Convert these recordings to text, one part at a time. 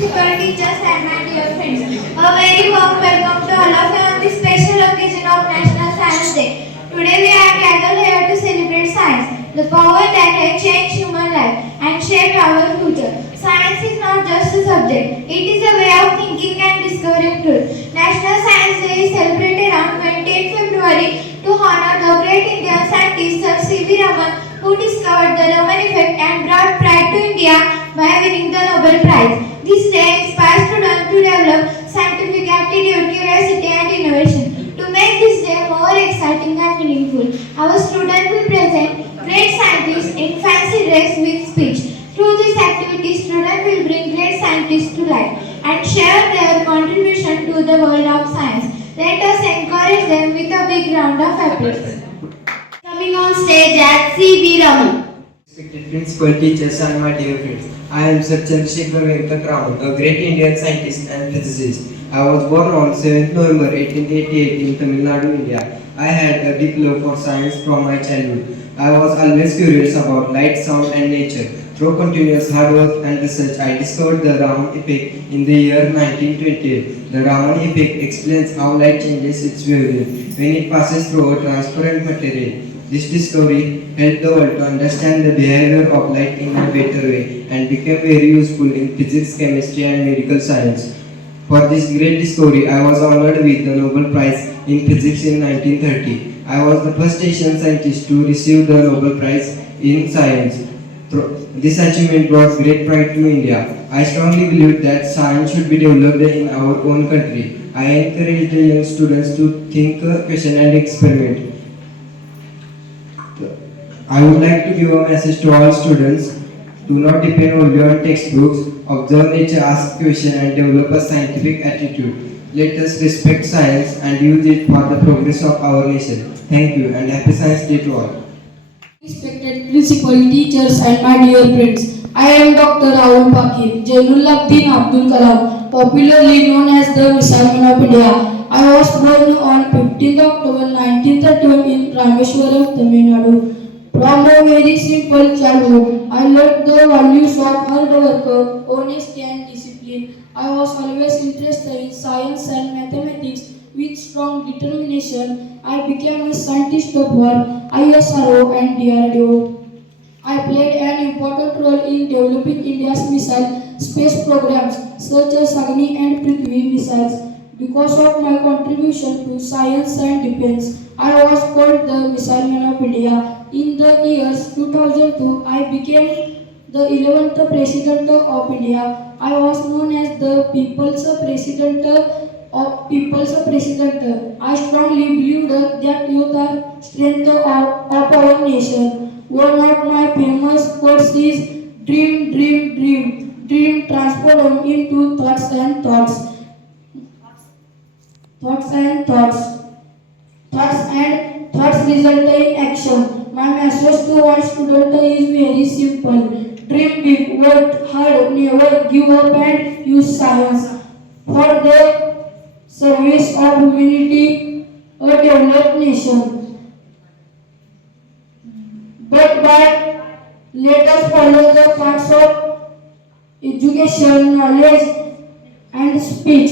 principal, teachers and my dear friends. A very warm welcome to all of you on this special occasion of National Science Day. Today we are gathered here to celebrate science, the power that has changed human life and shaped our future. Science is not just a subject, it is a way of thinking and discovering truth. National Science Day is celebrated on 28th February to honor the great Indian scientist Sir C.V. Raman, who discovered the Raman effect and brought pride to India by winning the Nobel Prize. This day inspires students to develop scientific attitude, curiosity and innovation. To make this day more exciting and meaningful, our students will present great scientists in fancy dress with speech. Through this activity, students will bring great scientists to life and share their contribution to the world of science. Let us encourage them with a big round of applause. Coming on stage at C.V. Raman. Respected principal, teachers and my dear friends, I am Sir Chandrasekhar Venkat Raman, a great Indian scientist and physicist. I was born on 7th November 1888 in Tamil Nadu, India. I had a deep love for science from my childhood. I was always curious about light, sound and nature. Through continuous hard work and research, I discovered the Raman effect in the year 1928. The Raman effect explains how light changes its wavelength when it passes through a transparent material. This discovery helped the world to understand the behavior of light in a better way and became very useful in physics, chemistry and medical science. For this great discovery, I was honored with the Nobel Prize in Physics in 1930. I was the first Asian scientist to receive the Nobel Prize in Science. This achievement brought great pride to India. I strongly believe that science should be developed in our own country. I encourage the young students to think, question and experiment. I would like to give a message to all students. Do not depend only on textbooks. Observe nature, ask questions and develop a scientific attitude. Let us respect science and use it for the progress of our nation. Thank you and happy Science Day to all. Respected principal, teachers and my dear friends, I am Dr. Rahul Pakir, Jainullabdin Abdul Kalam, popularly known as the Missile Man of India. I was born on 15th October 1931 in Rameswaram, Tamil Nadu. From a very simple childhood, I learned the values of hard work, honesty and discipline. I was always interested in science and mathematics. With strong determination, I became a scientist for ISRO and DRDO. I played an important role in developing India's missile space programs such as Agni and Prithvi missiles. Because of my contribution to science and defense, I was called the Missile Man of India. In the years 2002, I became the 11th President of India. I was known as the People's President of People's President. I strongly believe that youth are strength of our nation. One of my famous quotes is dream, dream, dream. Dream transform into thoughts and thoughts. Thoughts and thoughts. Thoughts and thoughts result in action. My message to all students is very simple. Dream big, work hard, never give up and use science for the service of humanity, a developed nation. But let us follow the paths of education, knowledge and speech.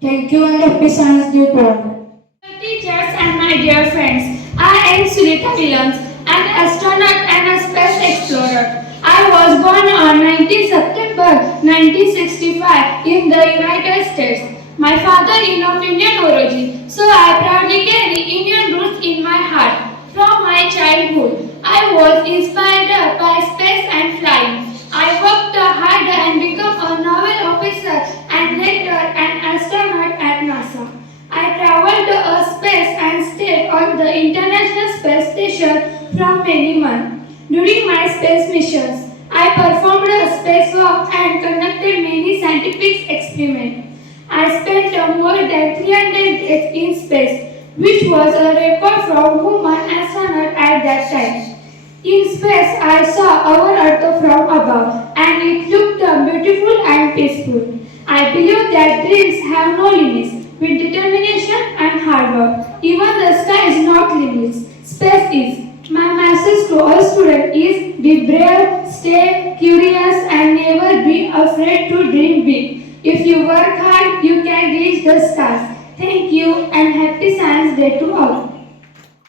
Thank you and happy Science Day to all. Teachers and my dear friends, I am Sunita Williams, an astronaut and a space explorer. I was born on 19 September 1965 in the United States. My father is of Indian origin, so I proudly carry Indian roots in my heart. From my childhood, I was inspired by space and flying. I worked hard and became a naval officer and later an astronaut at NASA. I traveled to space and stayed on the International Space Station for many months. During my space missions, I performed spacewalk and conducted many scientific experiments. I spent more than 300 days in space, which was a record for women astronauts at that time. In space, I saw our Earth from above, and it looked beautiful and peaceful. I believe that dreams have no limits. With determination and hard work, even the sky is not limits. Space is. My message to all students is be brave, Stay curious and never be afraid to dream big. If you work hard, you can reach the stars. Thank you and happy Science Day to all.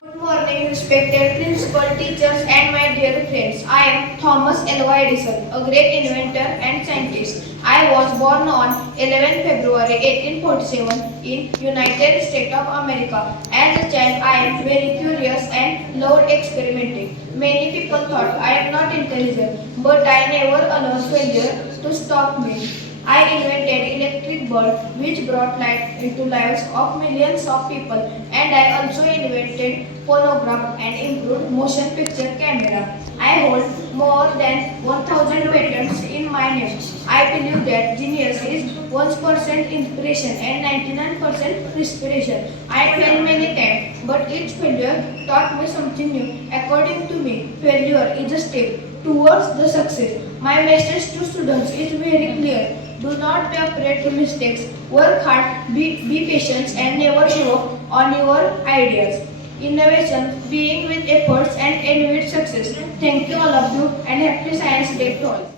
Good morning, respected principal, teachers, and my dear friends. I am Thomas Alva Edison, a great inventor and scientist. I was born on 11 February 1847 in United States of America. As a child, I am very curious and loved experimenting. Many people thought I am not intelligent, but I never allowed failure to stop me. I invented electric bulb which brought light into lives of millions of people, and I also invented phonograph and improved motion picture camera. I hold more than 1000 patents in my name. I believe that genius is 1% inspiration and 99% inspiration. I failed many times, but each failure taught me something new. According to me, failure is a step towards the success. My message to students is very clear. Do not be afraid to mistakes. Work hard, be patient, and never give up on your ideas. Innovation, being with efforts, and end with success. Thank you all of you, and happy Science Day to all.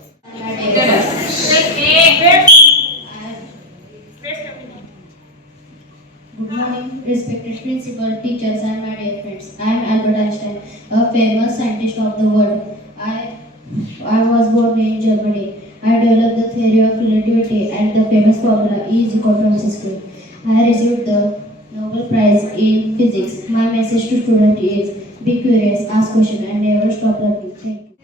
Good morning, respected principal, teachers, and my dear friends. I am Albert Einstein, a famous scientist of the world. I was born in Germany. I developed the theory of relativity and the famous formula E is equal to mc². I received the Nobel Prize in Physics. My message to students is be curious, ask questions, and never stop learning. Thank you.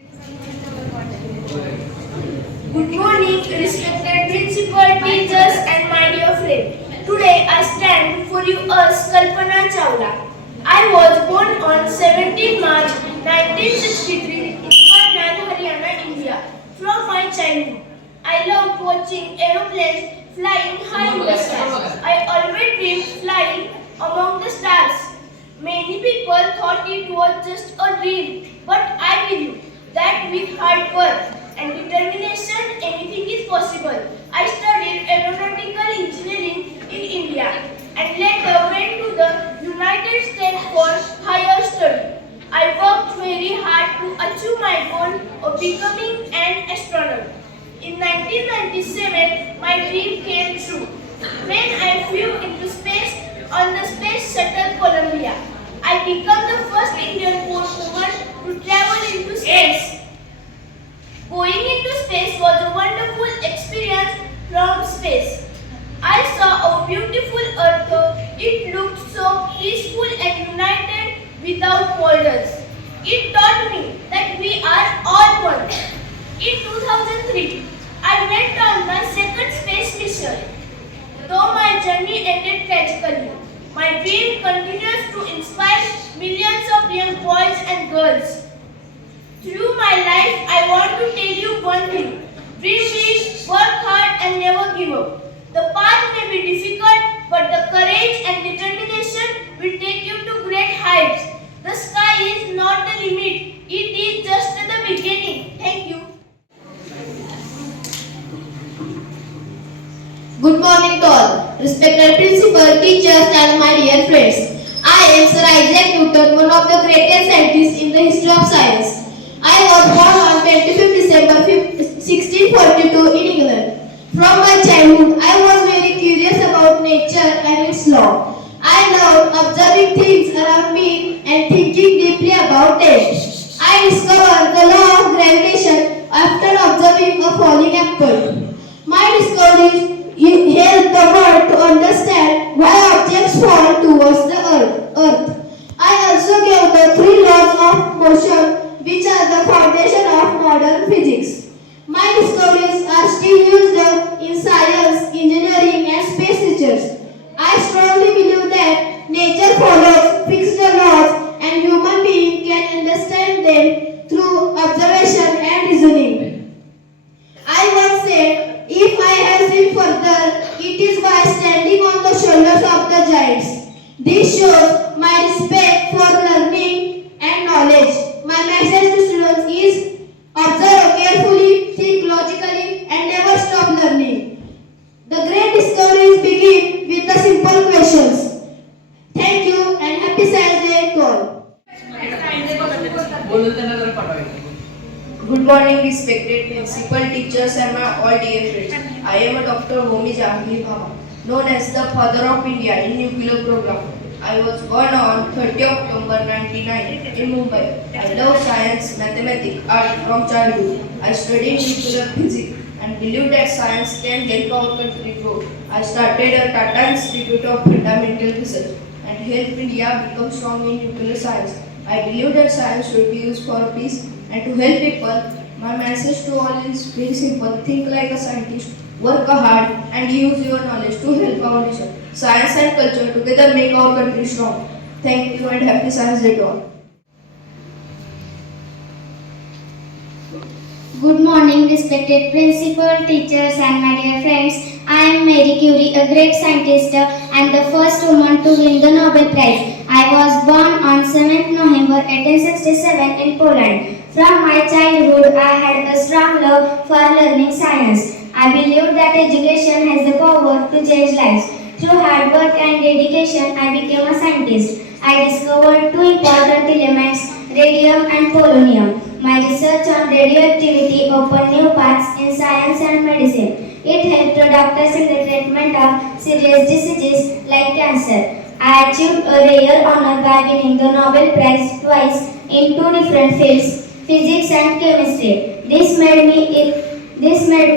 Good morning, respected principal, teachers, and my dear friend. Today I stand before you as Kalpana Chawla. I was born on 17 March 1963 in Karnal, Haryana, India. From my childhood, I loved watching aeroplanes flying high in the sky. I always dreamed flying among the stars. Many people thought it was just a dream, but I believe that with hard work and determination, anything is possible. I studied aeronautical engineering in India and later went to the United States for higher study. I worked very hard to achieve my goal of becoming an astronaut. In 1997, my dream came true when I flew into space on the Space Shuttle Columbia. I became the first Indian born woman to travel into space. Going into space was a wonderful experience from space. I saw a beautiful Earth. It looked so peaceful and united without borders. It taught me that we are all one. In 2003, I went on my second space mission. Though my journey ended tragically, my dream continues to inspire millions of young boys and girls. Through my life, I want to tell you one thing. Dream big, work hard, and never give up. The path may be difficult, but the courage and determination will take you to great heights. The sky is not the limit. It is just the beginning. Thank you. Good morning to all, respected principal, teachers, and my dear friends. I am Sir Isaac Newton, one of the greatest scientists in the history of science. I was born on 25th December 1642 in England. From my childhood, I was very curious about nature and its law. I loved observing things around me and thinking deeply about them. I discovered the law of gravitation after observing a falling apple. My discoveries helped the world to understand why objects fall towards the earth. I also gave the 3 laws of motion, which are the foundation of modern physics. My discoveries are still used in science, engineering, and space research. I strongly believe that nature follows fixed laws and human beings can understand them through observation and reasoning. I once said, if I have seen further, it is by standing on the shoulders of the giants. This shows my respect for learning and knowledge. My message to students is observe carefully, think logically, and never stop learning. The great discoveries begin with the simple questions. Thank you and happy Science Day to all. Good morning, respected principal, teachers, and my all dear friends. I am a Dr. Homi Jahangir Bhama, known as the father of India in nuclear program. I was born on 30 October 1990 in Mumbai. I love science, mathematics, art from childhood. I studied nuclear physics and believe that science can help our country grow. I started a Tata Institute of Fundamental Research and help India become strong in nuclear science. I believe that science should be used for peace and to help people. My message to all is very simple. Think like a scientist, work hard and use your knowledge to help our nation. Science and culture together make our country strong. Thank you and happy Science Day to all. Good morning, respected principal, teachers, and my dear friends. I am Mary Curie, a great scientist and the first woman to win the Nobel Prize. I was born on 7th November 1867 in Poland. From my childhood, I had a strong love for learning science. I believe that education has the power to change lives. Through hard work and dedication, I became a scientist. I discovered two important elements, radium and polonium. My research on radioactivity opened new paths in science and medicine. It helped doctors in the treatment of serious diseases like cancer. I achieved a rare honor by winning the Nobel Prize twice in two different fields, physics and chemistry. This made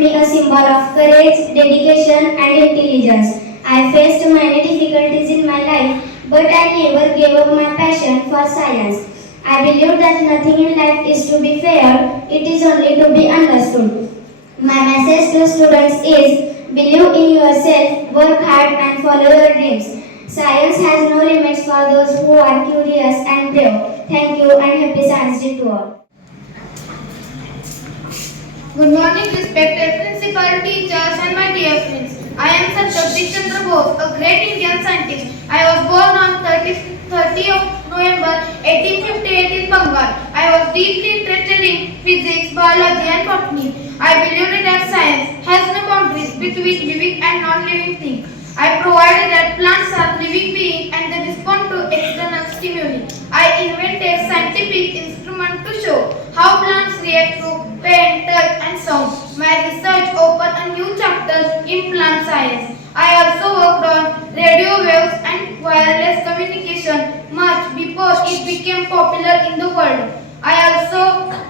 me a symbol of courage, dedication and intelligence. I faced many difficulties in my life, but I never gave up my passion for science. I believe that nothing in life is to be fair, it is only to be understood. My message to students is, believe in yourself, work hard and follow your dreams. Science has no limits for those who are curious and brave. Thank you and happy Science Day to all. Good morning, respected principal, teachers, and my dear friends. I am Satyajit Chandra Bose, a great Indian scientist. I was born on 30 of November 1858 in Bengal. I was deeply interested in physics, biology, and botany. I believed that science has no boundaries between living and non-living things. I provided that plants are living beings and they respond to external stimuli. I invented scientific instruments to show how plants react to pain, touch, and sound. My research opened a new chapter in plant science. I also worked on radio waves and wireless communication much before it became popular in the world.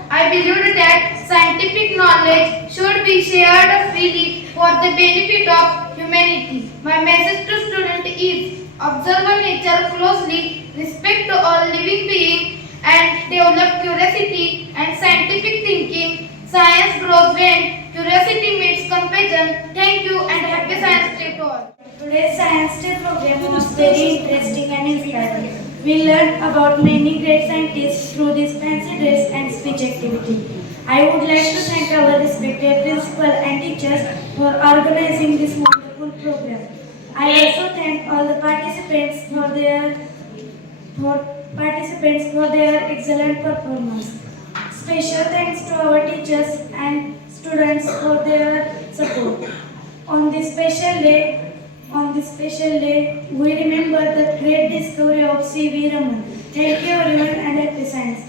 I believed that scientific knowledge should be shared freely for the benefit of humanity. My message to students is observe nature closely, respect all living beings, and develop curiosity and scientific thinking. Science grows when curiosity meets compassion. Thank you and happy Science Day to all. Today's Science Day program was very interesting and inspiring. We learned about many great scientists through this fancy dress and speech activity. I would like to thank our respected principal and teachers for organizing this wonderful program. I also thank all the participants for their excellent performance. Special thanks to our teachers and students for their support. On this special day, we remember the great discovery of C.V. Raman. Thank you everyone and happy science.